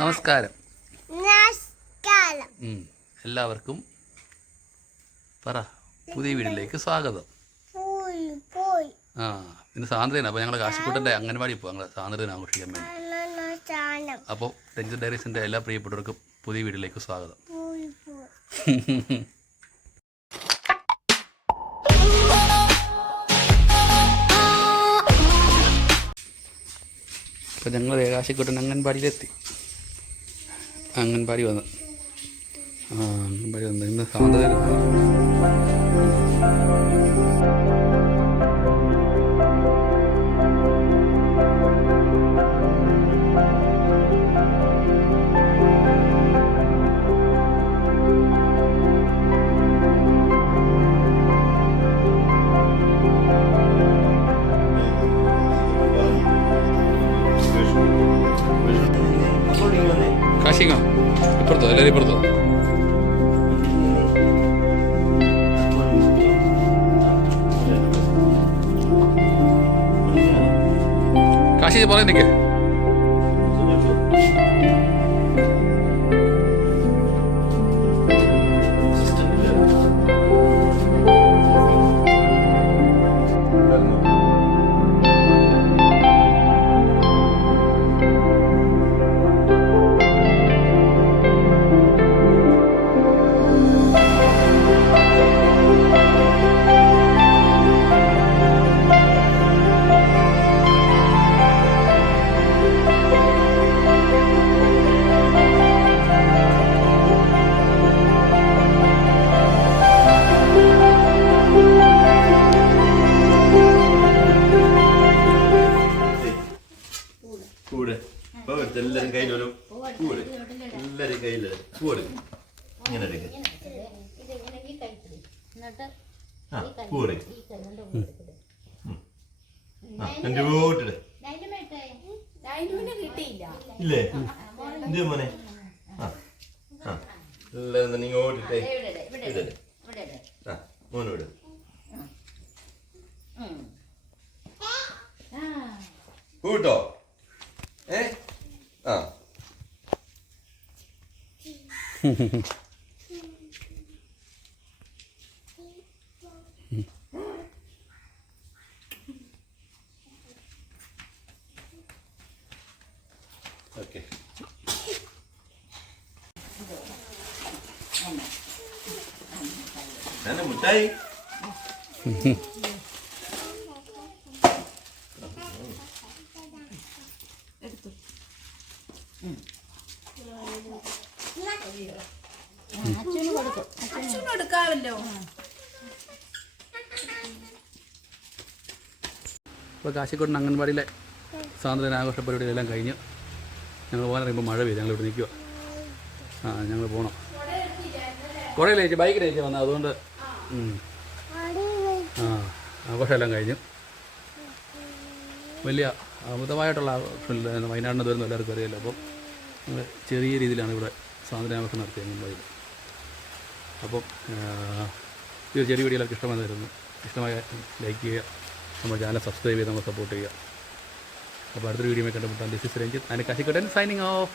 നമസ്കാരം. എല്ലാവർക്കും പറ പുതിയ വീട്ടിലേക്ക് സ്വാഗതം. ഇന്ന് സാന്ദ്രയാണ്. അപ്പോൾ ഞങ്ങൾ കാശിക്കൂട്ടൻ്റെ അംഗൻവാടി ഇപ്പോൾ ഞങ്ങൾ സാന്ദ്രനെ ആഘോഷിക്കാൻ വേണ്ടി. അപ്പോൾ ടെൻഷൻ ഡയറീസിൻ്റെ എല്ലാ പ്രിയപ്പെട്ടവർക്കും പുതിയ വീട്ടിലേക്ക് സ്വാഗതം. അപ്പോൾ ഞങ്ങൾ കാശിക്കൂട്ടൻ അംഗൻവാടിയിലെത്തി. അംഗൻവാടി വന്ന് ഇന്ന് സാന്ദ്ര കാശിങ്ങ ഇപ്പുറത്തോ എല്ലാവരും ഇപ്പുറത്തോ. കാശി പറയുന്നില്ലേ കൂടെ എല്ലാവരും കയ്യിലൊരു കൂടെ എല്ലാവരും കയ്യിൽ കൂടെ ഇങ്ങനെ എടുക്കുക. ആ കൂടെ എൻ്റെ വീട്ടില് ഇല്ലേ എന്ത് മോനെ. ആ ആ എല്ലാവരും തന്നെ ഇങ്ങോട്ടിട്ടേ ഇടല്ലേ. ആ മോനോട് കൂട്ടോ. ആ ഓക്കെ. മുട്ടായി കൊടുക്കാമല്ലോ. ഇപ്പോൾ കാശിക്കോട്ടൻ അംഗൻവാടിയിലെ സ്വാതന്ത്ര്യ ആഘോഷ പരിപാടികളെല്ലാം കഴിഞ്ഞ് ഞങ്ങൾ പോകാനറിയുമ്പോൾ മഴ പെയ്തു. ഞങ്ങളിവിടെ നിൽക്കുക. ഞങ്ങൾ പോകണം. കുറേയിലേക്ക് ബൈക്കിലേക്ക് വന്നാൽ അതുകൊണ്ട് ആഘോഷമെല്ലാം കഴിഞ്ഞു. വലിയ അമിതമായിട്ടുള്ള ആഘോഷമില്ല. വയനാടിന് ദൂരം എല്ലാവർക്കും അറിയാമല്ലോ. അപ്പം ഞങ്ങൾ ചെറിയ രീതിയിലാണ് ഇവിടെ സ്വാതന്ത്ര്യാഘോഷം നടത്തിയത് അംഗൻവാടിയിൽ. അപ്പം ഈ ഒരു ചെറിയ വീഡിയോകളൊക്കെ ഇഷ്ടമായിരുന്നു. ഇഷ്ടമായ ലൈക്ക് ചെയ്യുക, നമ്മുടെ ചാനൽ സബ്സ്ക്രൈബ് ചെയ്ത് നമ്മൾ സപ്പോർട്ട് ചെയ്യുക. അപ്പോൾ അടുത്തൊരു വീഡിയോ കണ്ടുമുട്ടാം. This is Ranjith and Kashikottan signing of.